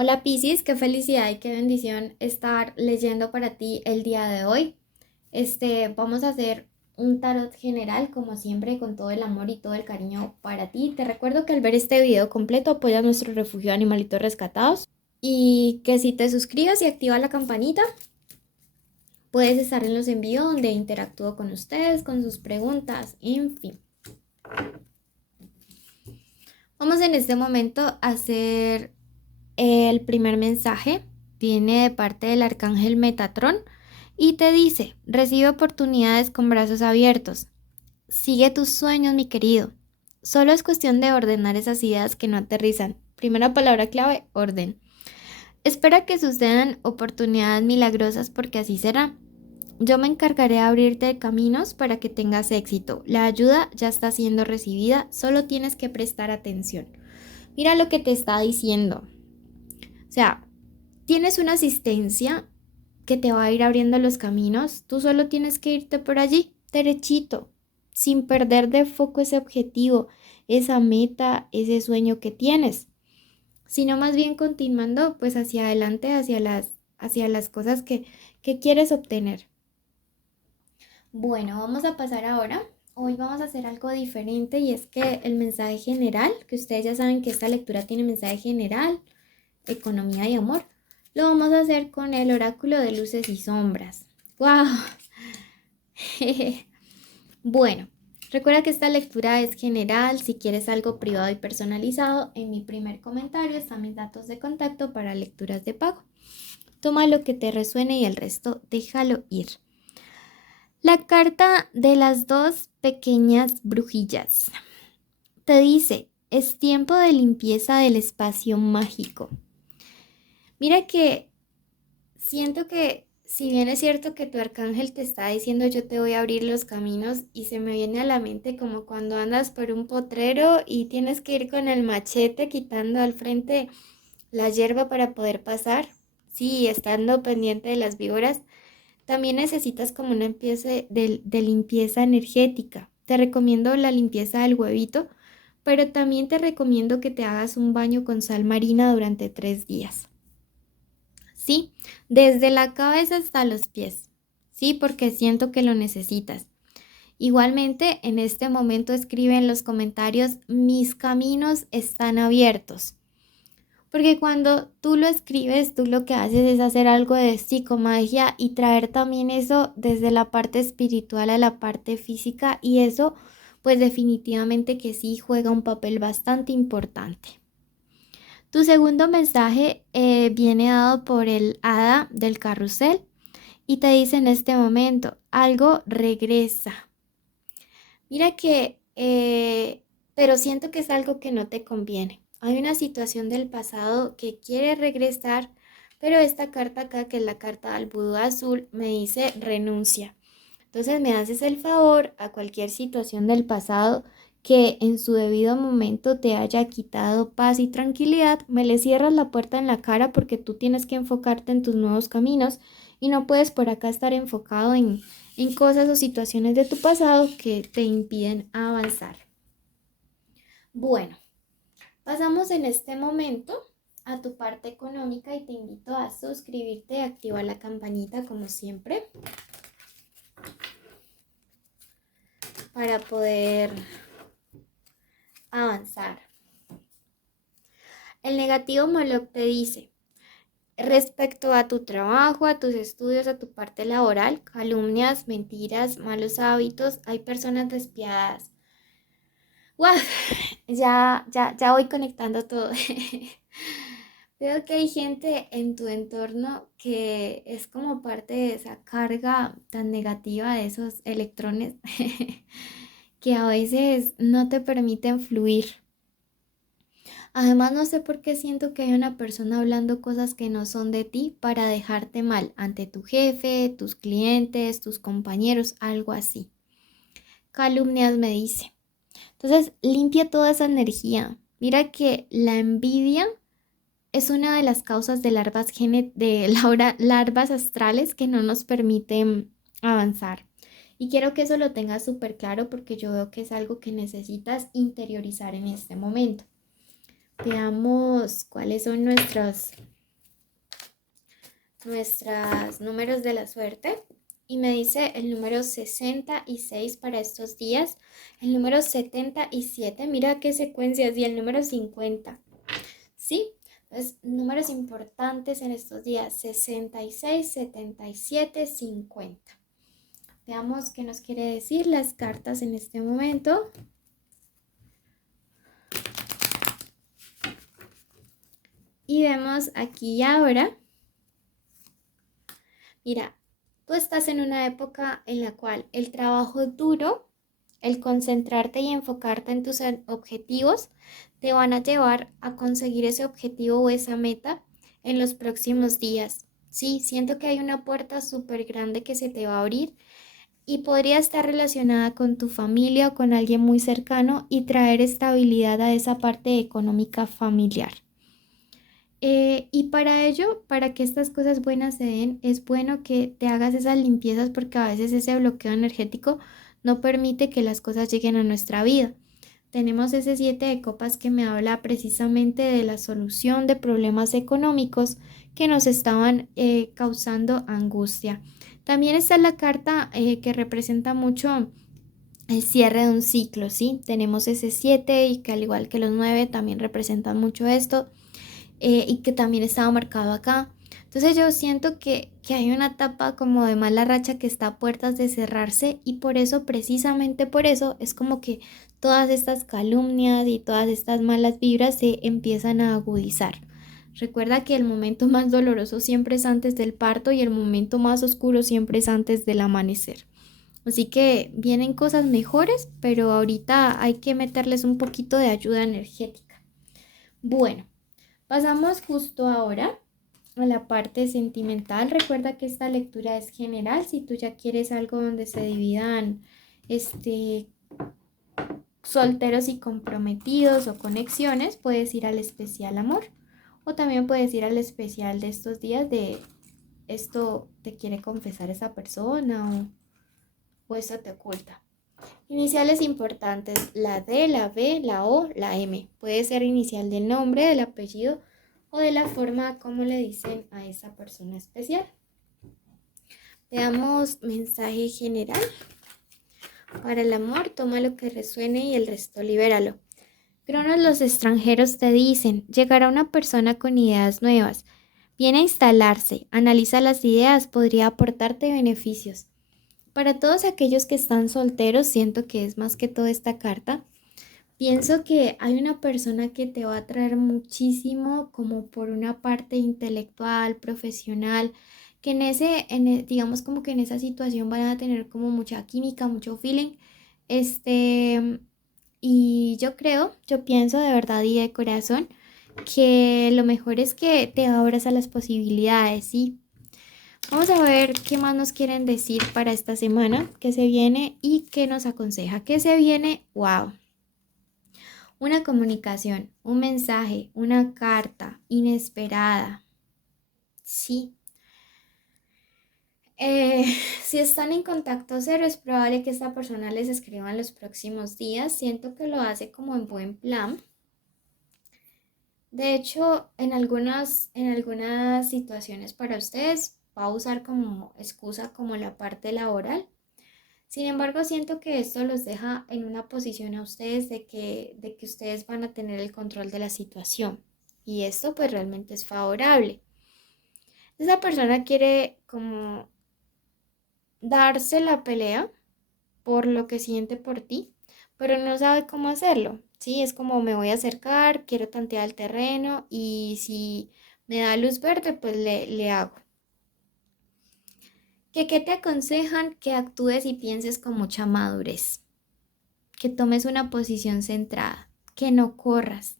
Hola Piscis, qué felicidad y qué bendición estar leyendo para ti el día de hoy. Vamos a hacer un tarot general, como siempre, con todo el amor y todo el cariño para ti. Te recuerdo que al ver este video completo apoyas nuestro refugio de animalitos rescatados y que si te suscribes y activas la campanita, puedes estar en los envíos donde interactúo con ustedes, con sus preguntas, en fin. Vamos en este momento a hacer el primer mensaje. Viene de parte del arcángel Metatrón y te dice: recibe oportunidades con brazos abiertos. Sigue tus sueños, mi querido. Solo es cuestión de ordenar esas ideas que no aterrizan. Primera palabra clave: orden. Espera que sucedan oportunidades milagrosas porque así será. Yo me encargaré de abrirte caminos para que tengas éxito. La ayuda ya está siendo recibida, solo tienes que prestar atención. Mira lo que te está diciendo. O sea, tienes una asistencia que te va a ir abriendo los caminos. Tú solo tienes que irte por allí, derechito, sin perder de foco ese objetivo, esa meta, ese sueño que tienes, sino más bien continuando pues hacia adelante, hacia las cosas que quieres obtener. Bueno, vamos a pasar ahora. Hoy vamos a hacer algo diferente y es que el mensaje general, que ustedes ya saben que esta lectura tiene mensaje general, economía y amor, lo vamos a hacer con el oráculo de luces y sombras. ¡Wow! Bueno, recuerda que esta lectura es general. Si quieres algo privado y personalizado, en mi primer comentario están mis datos de contacto para lecturas de pago. Toma lo que te resuene y el resto déjalo ir. La carta de las dos pequeñas brujillas te dice: es tiempo de limpieza del espacio mágico. Mira que siento que si bien es cierto que tu arcángel te está diciendo yo te voy a abrir los caminos, y se me viene a la mente como cuando andas por un potrero y tienes que ir con el machete quitando al frente la hierba para poder pasar, sí, estando pendiente de las víboras. También necesitas como una limpieza de limpieza energética. Te recomiendo la limpieza del huevito, pero también te recomiendo que te hagas un baño con sal marina durante 3 días. Sí, desde la cabeza hasta los pies. Sí, porque siento que lo necesitas. Igualmente, en este momento escribe en los comentarios: mis caminos están abiertos. Porque cuando tú lo escribes, tú lo que haces es hacer algo de psicomagia y traer también eso desde la parte espiritual a la parte física, y eso pues definitivamente que sí juega un papel bastante importante. Tu segundo mensaje viene dado por el hada del carrusel y te dice en este momento: algo regresa. Mira que, pero siento que es algo que no te conviene. Hay una situación del pasado que quiere regresar, pero esta carta acá, que es la carta del vudú azul, me dice renuncia. Entonces me haces el favor a cualquier situación del pasado que en su debido momento te haya quitado paz y tranquilidad, me le cierras la puerta en la cara porque tú tienes que enfocarte en tus nuevos caminos y no puedes por acá estar enfocado en cosas o situaciones de tu pasado que te impiden avanzar. Bueno, pasamos en este momento a tu parte económica y te invito a suscribirte y activar la campanita como siempre para poder avanzar. El negativo Moloch te dice: respecto a tu trabajo, a tus estudios, a tu parte laboral, calumnias, mentiras, malos hábitos, hay personas despiadadas. ¡Wow! Ya voy conectando todo. Veo que hay gente en tu entorno que es como parte de esa carga tan negativa de esos electrones que a veces no te permiten fluir. Además, no sé por qué siento que hay una persona hablando cosas que no son de ti para dejarte mal ante tu jefe, tus clientes, tus compañeros, algo así. Calumnias me dice. Entonces, limpia toda esa energía. Mira que la envidia es una de las causas de larvas astrales que no nos permiten avanzar. Y quiero que eso lo tengas súper claro porque yo veo que es algo que necesitas interiorizar en este momento. Veamos cuáles son nuestros números de la suerte y me dice el número 66 para estos días, el número 77, mira qué secuencias, y el número 50. Sí, entonces números importantes en estos días: 66, 77, 50. Veamos qué nos quiere decir las cartas en este momento. Y vemos aquí y ahora. Mira, tú estás en una época en la cual el trabajo duro, el concentrarte y enfocarte en tus objetivos, te van a llevar a conseguir ese objetivo o esa meta en los próximos días. Sí, siento que hay una puerta súper grande que se te va a abrir y podría estar relacionada con tu familia o con alguien muy cercano y traer estabilidad a esa parte económica familiar. Y para ello, para que estas cosas buenas se den, es bueno que te hagas esas limpiezas porque a veces ese bloqueo energético no permite que las cosas lleguen a nuestra vida. Tenemos ese 7 de copas que me habla precisamente de la solución de problemas económicos que nos estaban causando angustia. También está la carta que representa mucho el cierre de un ciclo, ¿sí? Tenemos ese 7 y que al igual que los 9 también representan mucho esto. Y que también estaba marcado acá. Entonces yo siento que hay una etapa como de mala racha que está a puertas de cerrarse y por eso, precisamente por eso, es como que todas estas calumnias y todas estas malas vibras se empiezan a agudizar. Recuerda que el momento más doloroso siempre es antes del parto y el momento más oscuro siempre es antes del amanecer. Así que vienen cosas mejores, pero ahorita hay que meterles un poquito de ayuda energética. Bueno, pasamos justo ahora a la parte sentimental. Recuerda que esta lectura es general. Si tú ya quieres algo donde se dividan solteros y comprometidos o conexiones, puedes ir al especial amor. O también puedes ir al especial de estos días de esto te quiere confesar esa persona o eso te oculta. Iniciales importantes: la D, la B, la O, la M. Puede ser inicial del nombre, del apellido o de la forma como le dicen a esa persona especial. Veamos mensaje general. Para el amor, toma lo que resuene y el resto libéralo. Cronos, los extranjeros te dicen: llegará una persona con ideas nuevas. Viene a instalarse, analiza las ideas, podría aportarte beneficios. Para todos aquellos que están solteros, siento que es más que todo esta carta. Pienso que hay una persona que te va a traer muchísimo como por una parte intelectual, profesional, que digamos como que en esa situación van a tener como mucha química, mucho feeling. Este, y yo pienso de verdad y de corazón que lo mejor es que te abras a las posibilidades, ¿sí? Vamos a ver qué más nos quieren decir para esta semana que se viene y qué nos aconseja que se viene. ¡Wow! Una comunicación, un mensaje, una carta inesperada. Sí. Eh, si están en contacto cero, es probable que esta persona les escriba en los próximos días. Siento que lo hace como en buen plan. De hecho, en algunas situaciones para ustedes va a usar como excusa como la parte laboral. Sin embargo, siento que esto los deja en una posición a ustedes de que ustedes van a tener el control de la situación. Y esto pues realmente es favorable. Esa persona quiere como darse la pelea por lo que siente por ti, pero no sabe cómo hacerlo. Sí, es como: me voy a acercar, quiero tantear el terreno y si me da luz verde, pues le hago. ¿Qué te aconsejan? Que actúes y pienses con mucha madurez, que tomes una posición centrada, que no corras,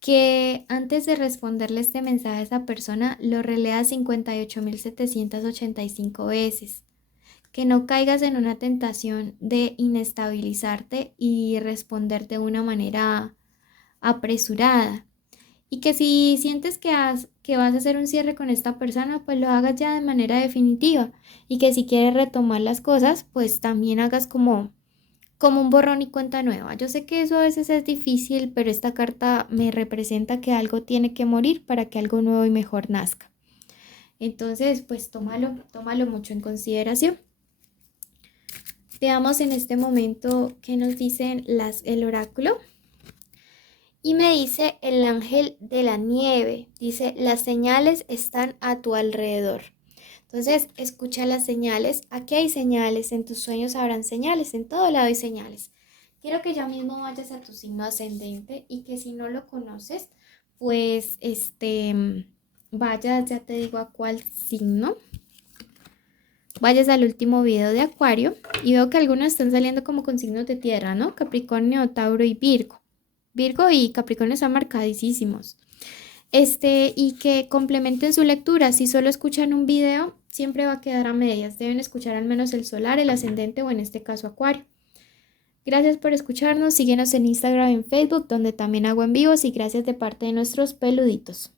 que antes de responderle este mensaje a esa persona lo releas 58.785 veces, que no caigas en una tentación de inestabilizarte y responder de una manera apresurada. Y que si sientes que vas a hacer un cierre con esta persona, pues lo hagas ya de manera definitiva. Y que si quieres retomar las cosas, pues también hagas como un borrón y cuenta nueva. Yo sé que eso a veces es difícil, pero esta carta me representa que algo tiene que morir para que algo nuevo y mejor nazca. Entonces, pues tómalo mucho en consideración. Veamos en este momento qué nos dicen el oráculo. Y me dice el ángel de la nieve, dice, las señales están a tu alrededor. Entonces, escucha las señales. Aquí hay señales, en tus sueños habrán señales, en todo lado hay señales. Quiero que ya mismo vayas a tu signo ascendente y que si no lo conoces, pues vayas, ya te digo a cuál signo. Vayas al último video de Acuario y veo que algunos están saliendo como con signos de tierra, ¿no? Capricornio, Tauro y Virgo. Virgo y Capricornio están marcadísimos. Y que complementen su lectura. Si solo escuchan un video, siempre va a quedar a medias. Deben escuchar al menos el solar, el ascendente o en este caso Acuario. Gracias por escucharnos. Síguenos en Instagram y en Facebook, donde también hago en vivos. Y gracias de parte de nuestros peluditos.